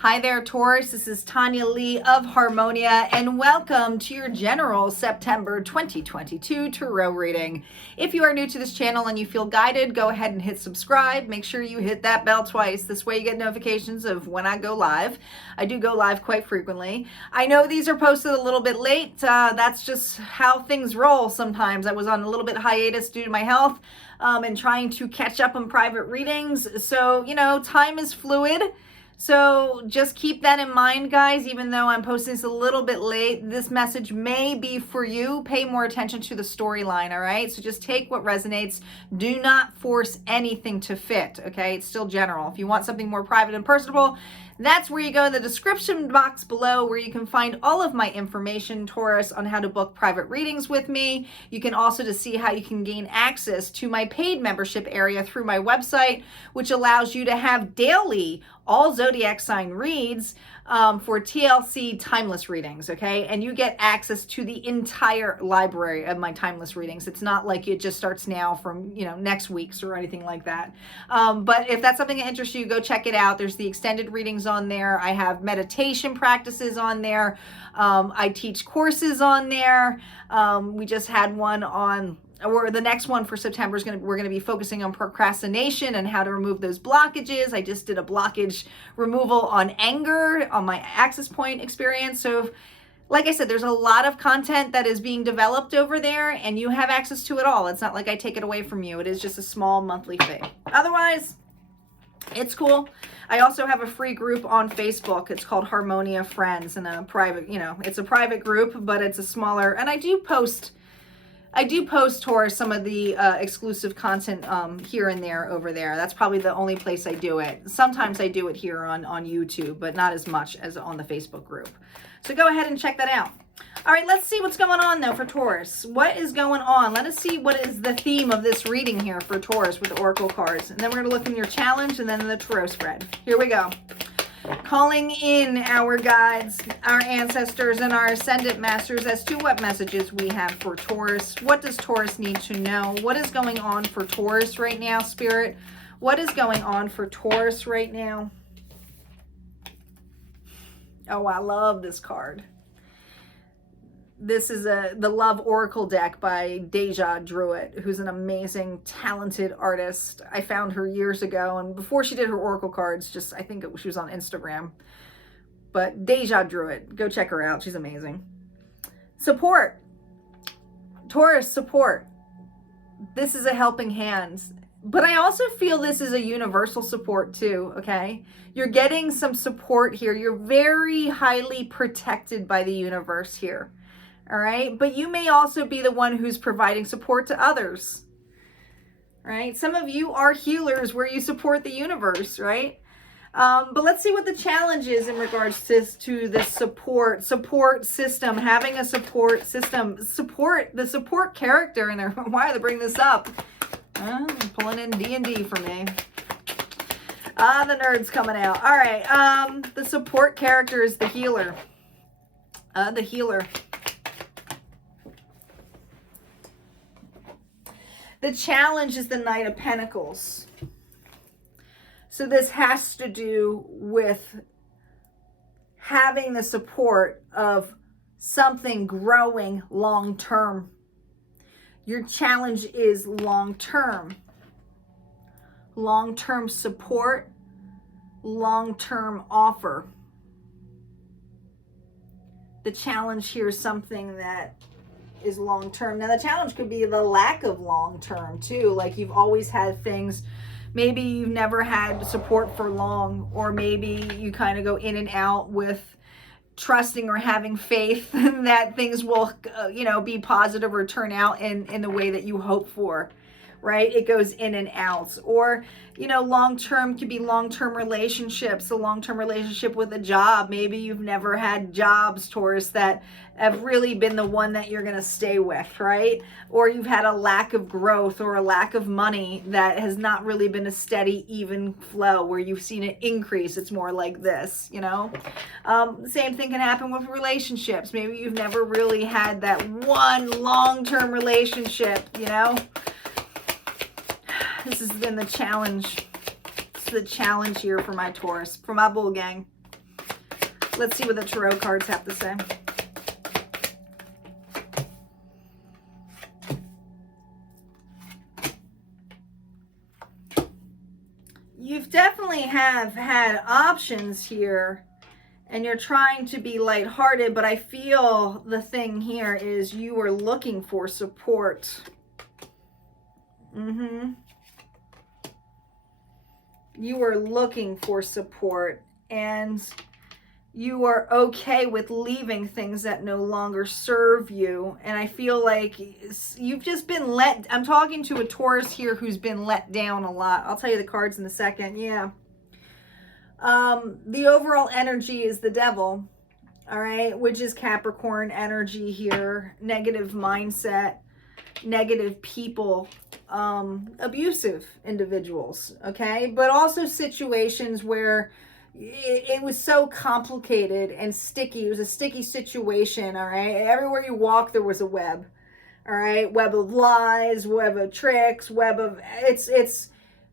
Hi there, Taurus. This is Tanya Lee of Harmonia, and welcome to your general September 2022 tarot reading. If you are new to this channel and you feel guided, go ahead and hit subscribe. Make sure you hit that bell twice. This way you get notifications of when I go live. I do go live quite frequently. I know these are posted a little bit late. That's just how things roll sometimes. I was on a little bit hiatus due to my health and trying to catch up on private readings. So, time is fluid. So just keep that in mind, guys. Even though I'm posting this a little bit late, this message may be for you. Pay more attention to the storyline, all right? So just take what resonates. Do not force anything to fit, okay? It's still general. If you want something more private and personable, that's where you go in the description box below, where you can find all of my information, Taurus, on how to book private readings with me. You can also to see how you can gain access to my paid membership area through my website, which allows you to have daily all zodiac sign reads for TLC timeless readings, okay? And you get access to the entire library of my timeless readings. It's not like it just starts now from, next week's or anything like that. But if that's something that interests you, go check it out. There's the extended readings on there. I have meditation practices on there. I teach courses on there. We just had one on, or the next one for September is we're going to be focusing on procrastination and how to remove those blockages. I just did a blockage removal on anger on my access point experience. So like I said, there's a lot of content that is being developed over there and you have access to it all. It's not like I take it away from you. It is just a small monthly fee. Otherwise, it's cool. I also have a free group on Facebook. It's called Harmonia Friends, and a private, it's a private group, but it's a smaller, and I do post Taurus some of the exclusive content here and there over there. That's probably the only place I do it. Sometimes I do it here on YouTube, but not as much as on the Facebook group. So go ahead and check that out. All right, let's see what's going on, though, for Taurus. What is going on? Let us see what is the theme of this reading here for Taurus with the Oracle cards. And then we're going to look in your challenge and then in the tarot spread. Here we go. Calling in our guides, our ancestors, and our ascendant masters as to what messages we have for Taurus. What does Taurus need to know? What is going on for Taurus right now, Spirit? What is going on for Taurus right now? Oh, I love this card. This is the Love Oracle deck by Deja Druitt, who's an amazing, talented artist. I found her years ago, and before she did her Oracle cards, I think she was on Instagram. But Deja Druitt, go check her out. She's amazing. Support. Taurus, support. This is a helping hand. But I also feel this is a universal support too, okay? You're getting some support here. You're very highly protected by the universe here. All right, but you may also be the one who's providing support to others, right? Some of you are healers where you support the universe, right? But let's see what the challenge is in regards to this support system, having a support system, the support character, and why they bring this up. I'm pulling in D&D for me. The nerd's coming out. All right, the support character is the healer. The healer. The challenge is the Knight of Pentacles. So this has to do with having the support of something growing long term. Your challenge is long term. Long term support, long term offer. The challenge here is something that is long term. Now the challenge could be the lack of long term too. Like you've always had things, maybe you've never had support for long, or maybe you kind of go in and out with trusting or having faith that things will be positive or turn out in the way that you hope for, right? It goes in and out. Or long term could be long-term relationships, a long-term relationship with a job. Maybe you've never had jobs, Taurus, that have really been the one that you're going to stay with, right? Or you've had a lack of growth or a lack of money that has not really been a steady, even flow where you've seen it increase. It's more like this, Same thing can happen with relationships. Maybe you've never really had that one long-term relationship, This has been the challenge. It's the challenge here for my Taurus, for my bull gang. Let's see what the tarot cards have to say. You've definitely have had options here, and you're trying to be lighthearted, but I feel the thing here is you are looking for support. You are looking for support, and you are okay with leaving things that no longer serve you. And I feel like you've just been I'm talking to a Taurus here who's been let down a lot. I'll tell you the cards in a second. Yeah. The overall energy is the devil, all right, which is Capricorn energy here. Negative mindset, negative people, abusive individuals, okay? But also situations where it was so complicated and sticky. It was a sticky situation, all right? Everywhere you walk, there was a web, all right? Web of lies, web of tricks, web of... It's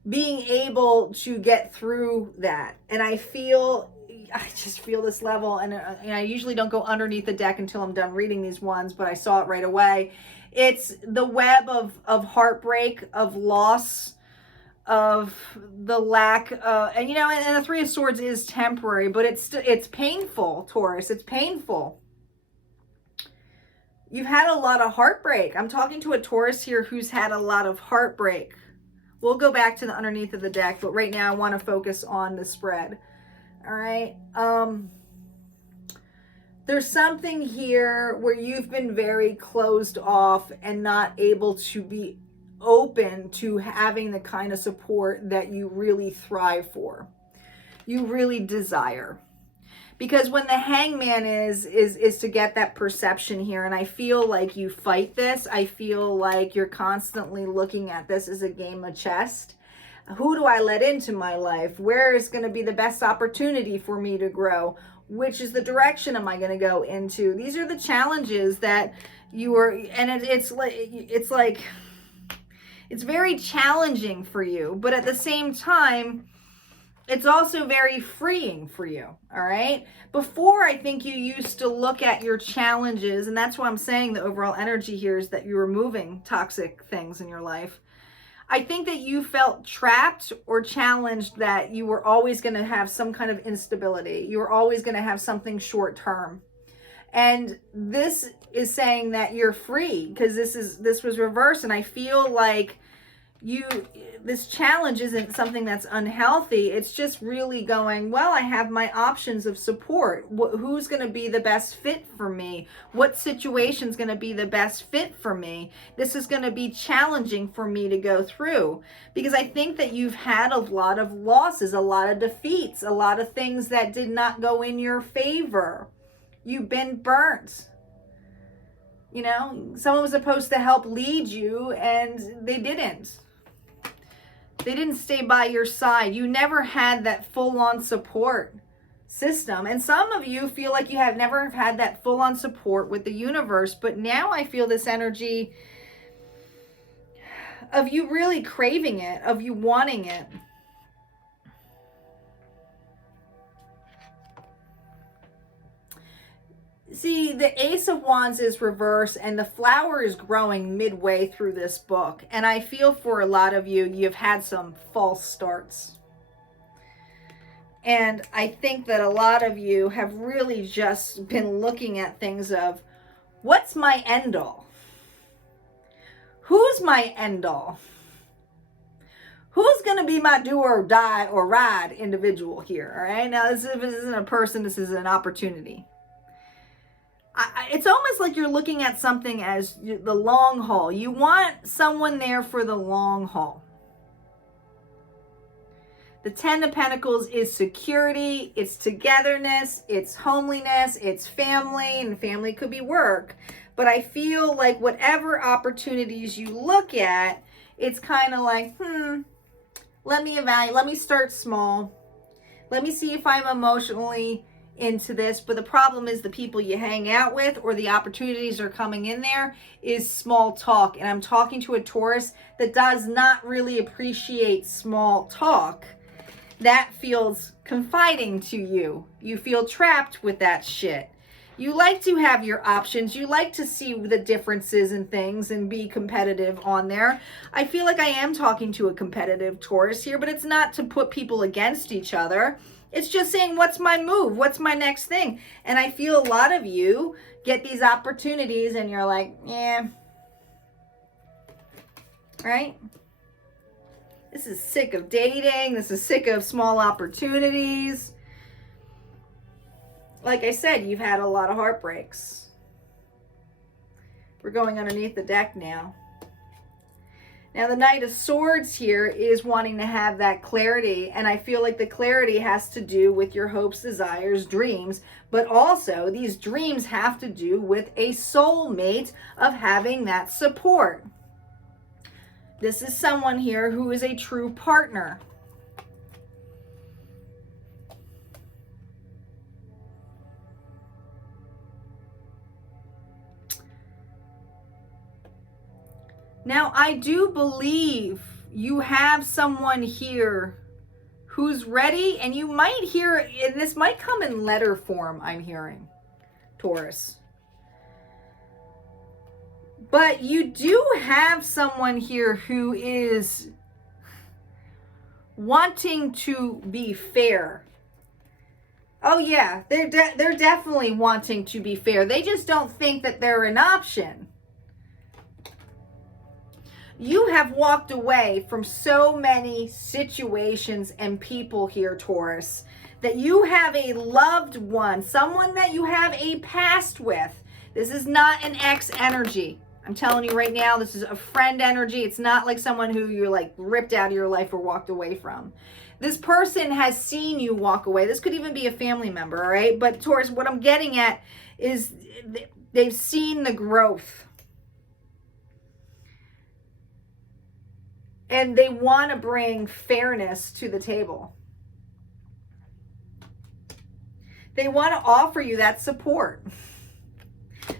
being able to get through that. And I just feel this level, and I usually don't go underneath the deck until I'm done reading these ones, but I saw it right away. It's the web of heartbreak, of loss, of the lack and you know, and the Three of Swords is temporary, but it's painful, Taurus. It's painful. You've had a lot of heartbreak. I'm talking to a Taurus here who's had a lot of heartbreak. We'll go back to the underneath of the deck, but right now I want to focus on the spread. All right. There's something here where you've been very closed off and not able to be open to having the kind of support that you really thrive for, you really desire. Because when the Hangman is to get that perception here, and I feel like you fight this. I feel like you're constantly looking at this as a game of chess. Who do I let into my life? Where is going to be the best opportunity for me to grow? Which is the direction am I going to go into? These are the challenges that you are, and it's like it's very challenging for you, but at the same time, it's also very freeing for you, all right? Before, I think you used to look at your challenges, and that's why I'm saying the overall energy here is that you're removing toxic things in your life. I think that you felt trapped or challenged, that you were always going to have some kind of instability. You were always going to have something short term. And this is saying that you're free, because this was reversed, and I feel like this challenge isn't something that's unhealthy. It's just really going, well, I have my options of support. Who's going to be the best fit for me? What situation's going to be the best fit for me? This is going to be challenging for me to go through, because I think that you've had a lot of losses, a lot of defeats, a lot of things that did not go in your favor. You've been burnt. You know, someone was supposed to help lead you and they didn't. They didn't stay by your side. You never had that full-on support system. And some of you feel like you have never had that full-on support with the universe. But now I feel this energy of you really craving it, of you wanting it. See, the Ace of Wands is reversed, and the flower is growing midway through this book. And I feel for a lot of you, you've had some false starts. And I think that a lot of you have really just been looking at things of, what's my end all? Who's my end all? Who's going to be my do or die or ride individual here? All right. Now, this isn't a person. This is an opportunity. It's almost like you're looking at something as the long haul. You want someone there for the long haul. The Ten of Pentacles is security, it's togetherness, it's homeliness, it's family, and family could be work. But I feel like whatever opportunities you look at, it's kind of like, let me evaluate, let me start small. Let me see if I'm emotionally into this. But the problem is the people you hang out with or the opportunities are coming in there is small talk. And I'm talking to a Taurus that does not really appreciate small talk. that feels confiding to you. You feel trapped with that shit. You like to have your options. You like to see the differences in things and be competitive on there. I feel like I am talking to a competitive Taurus here, but it's not to put people against each other. It's just saying, what's my move? What's my next thing? And I feel a lot of you get these opportunities and you're like, yeah, right? This is sick of dating. This is sick of small opportunities. Like I said, you've had a lot of heartbreaks. We're going underneath the deck now. Now, the Knight of Swords here is wanting to have that clarity, and I feel like the clarity has to do with your hopes, desires, dreams, but also these dreams have to do with a soulmate of having that support. This is someone here who is a true partner. Now, I do believe you have someone here who's ready, and you might hear, and this might come in letter form, I'm hearing, Taurus. But you do have someone here who is wanting to be fair. Oh yeah, they're definitely wanting to be fair. They just don't think that they're an option. You have walked away from so many situations and people here, Taurus, that you have a loved one, someone that you have a past with. This is not an ex energy. I'm telling you right now, this is a friend energy. It's not like someone who you're like ripped out of your life or walked away from. This person has seen you walk away. This could even be a family member, all right? But Taurus, what I'm getting at is they've seen the growth. And they want to bring fairness to the table. They want to offer you that support.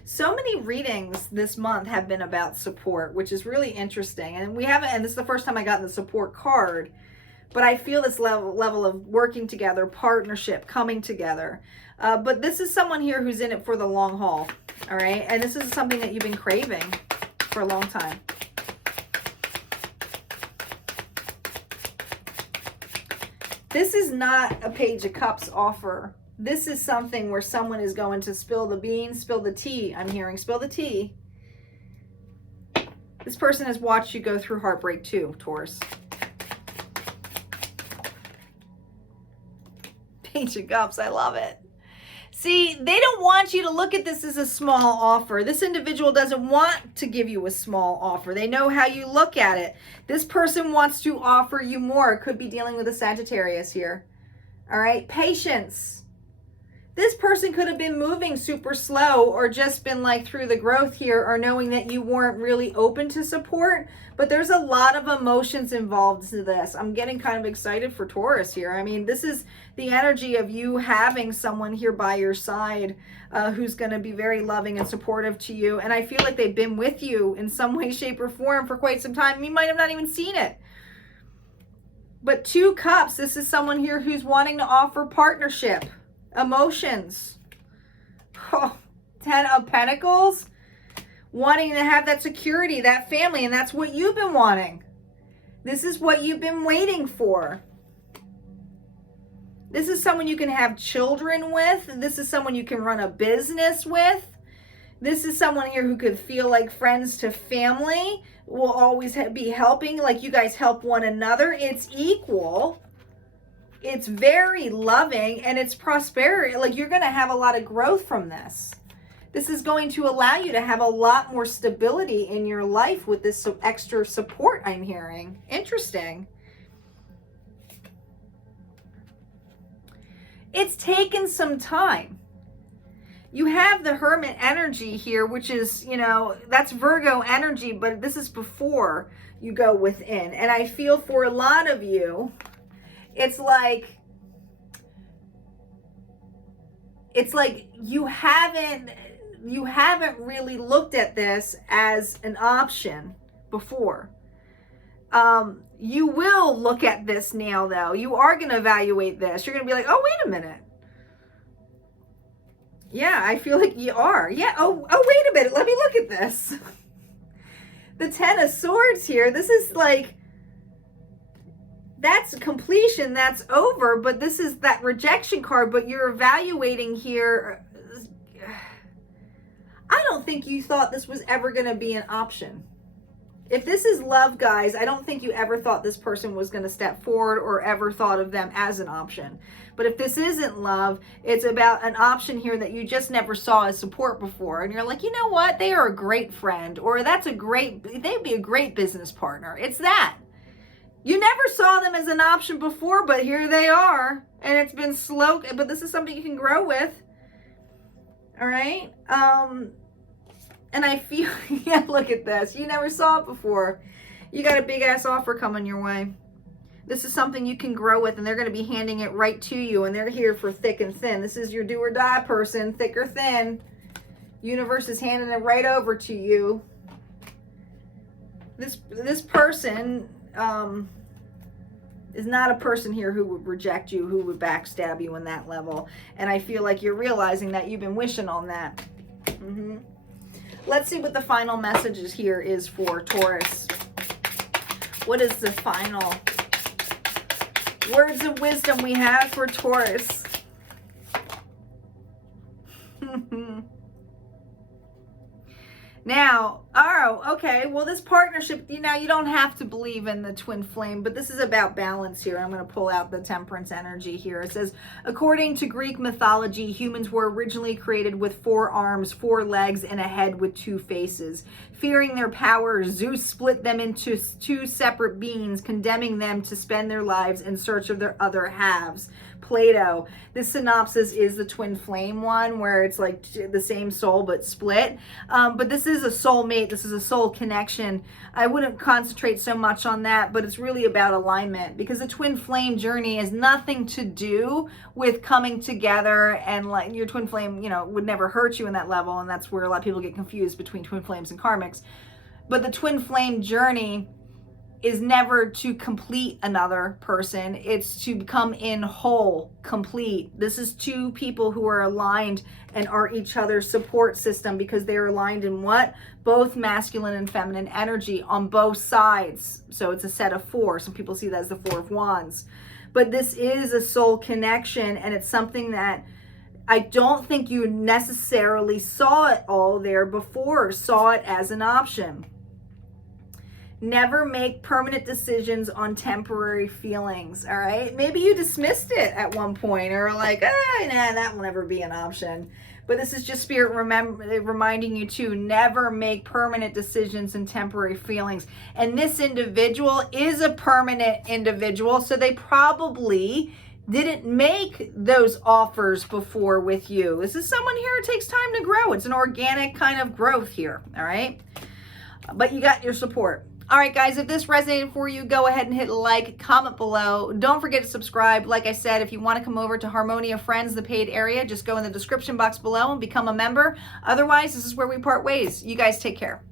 So many readings this month have been about support, which is really interesting. And we haven't, and this is the first time I got the support card, but I feel this level of working together, partnership, coming together. But this is someone here who's in it for the long haul, all right? And this is something that you've been craving for a long time. This is not a Page of Cups offer. This is something where someone is going to spill the beans, spill the tea. I'm hearing spill the tea. This person has watched you go through heartbreak too, Taurus. Page of Cups, I love it. See, they don't want you to look at this as a small offer. This individual doesn't want to give you a small offer. They know how you look at it. This person wants to offer you more. Could be dealing with a Sagittarius here. All right, patience. This person could have been moving super slow or just been like through the growth here or knowing that you weren't really open to support. But there's a lot of emotions involved in this. I'm getting kind of excited for Taurus here. I mean, this is the energy of you having someone here by your side who's going to be very loving and supportive to you. And I feel like they've been with you in some way, shape, or form for quite some time. You might have not even seen it. But 2 Cups, this is someone here who's wanting to offer partnership. Emotions. Oh, 10 of Pentacles. Wanting to have that security, that family, and that's what you've been wanting. This is what you've been waiting for. This is someone you can have children with. This is someone you can run a business with. This is someone here who could feel like friends to family, will always be helping, like you guys help one another. It's equal. It's very loving, and it's prosperity. Like, you're going to have a lot of growth from this. This is going to allow you to have a lot more stability in your life with this extra support I'm hearing. Interesting. It's taken some time. You have the Hermit energy here, which is, you know, that's Virgo energy, but this is before you go within. And I feel for a lot of you, it's like you haven't really looked at this as an option before. You will look at this now, though. You are going to evaluate this. You're going to be like, oh, wait a minute. Yeah, I feel like you are. Yeah, oh, wait a minute. Let me look at this. The Ten of Swords here. This is like, that's completion. That's over. But this is that rejection card. But you're evaluating here. I don't think you thought this was ever going to be an option. If this is love, guys, I don't think you ever thought this person was going to step forward or ever thought of them as an option. But if this isn't love, it's about an option here that you just never saw as support before. And you're like, you know what? They are a great friend, or they'd be a great business partner. It's that. You never saw them as an option before, but here they are. And it's been slow, but this is something you can grow with. All right? And I feel, yeah, look at this. You never saw it before. You got a big ass offer coming your way. This is something you can grow with, and they're going to be handing it right to you, and they're here for thick and thin. This is your do or die person, thick or thin. Universe is handing it right over to you. This person is not a person here who would reject you, who would backstab you in that level. And I feel like you're realizing that you've been wishing on that. Let's see what the final messages here is for Taurus. What is the final words of wisdom we have for Taurus? Now, okay, well, this partnership, you don't have to believe in the twin flame, but this is about balance here. I'm going to pull out the temperance energy here. It says, according to Greek mythology, humans were originally created with 4 arms, 4 legs, and a head with 2 faces. Fearing their power, Zeus split them into 2 separate beings, condemning them to spend their lives in search of their other halves. Plato. This synopsis is the twin flame one, where it's like the same soul but split. But this is a soulmate. This is a soul connection. I wouldn't concentrate so much on that, but it's really about alignment, because the twin flame journey has nothing to do with coming together, and like your twin flame, would never hurt you in that level. And that's where a lot of people get confused between twin flames and karmics. But the twin flame journey is never to complete another person. It's to become in whole, complete. This is 2 people who are aligned and are each other's support system, because they're aligned in what? Both masculine and feminine energy on both sides. So it's a set of 4. Some people see that as the 4 of Wands. But this is a soul connection, and it's something that I don't think you necessarily saw it all there before, saw it as an option. Never make permanent decisions on temporary feelings, all right? Maybe you dismissed it at one point, or like, nah, that will never be an option. But this is just Spirit reminding you to never make permanent decisions in temporary feelings. And this individual is a permanent individual, so they probably didn't make those offers before with you. This is someone here, it takes time to grow. It's an organic kind of growth here, all right? But you got your support. All right, guys, if this resonated for you, go ahead and hit like, comment below. Don't forget to subscribe. Like I said, if you want to come over to Harmonia Friends, the paid area, just go in the description box below and become a member. Otherwise, this is where we part ways. You guys take care.